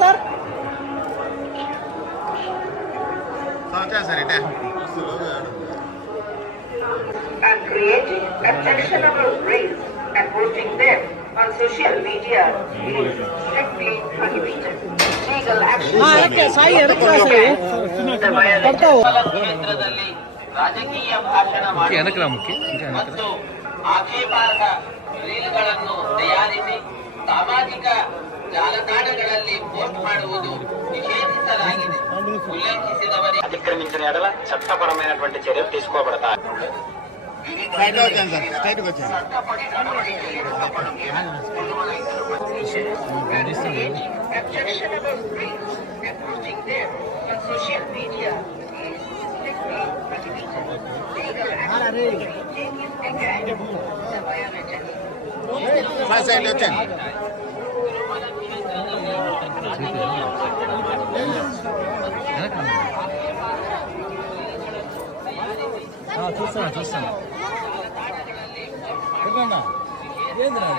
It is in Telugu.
Sir and creating objectionable reels and posting them on social media is strictly prohibited. Legal action ಕ್ಷೇತ್ರದಲ್ಲಿ ರಾಜಕೀಯ ಭಾಷಣ ಮಾಡಿ ಮತ್ತು ಆಕ್ಷೇಪಾರ್ಹ ರೀಲ್ಗಳನ್ನು ತಯಾರಿಸಿ ಸಾಮಾಜಿಕ ಜಾಲತಾಣಗಳಲ್ಲಿ ಪೋಸ್ಟ್ ಮಾಡುವುದು నిషేధించలాಗಿದೆ. ఉల్లంఘించినవరి అతిక్రమించిన ఎడల చట్టపరమైనటువంటి చర్యలు తీసుకోబడతాయి. చూస్తాను ఏంద్రా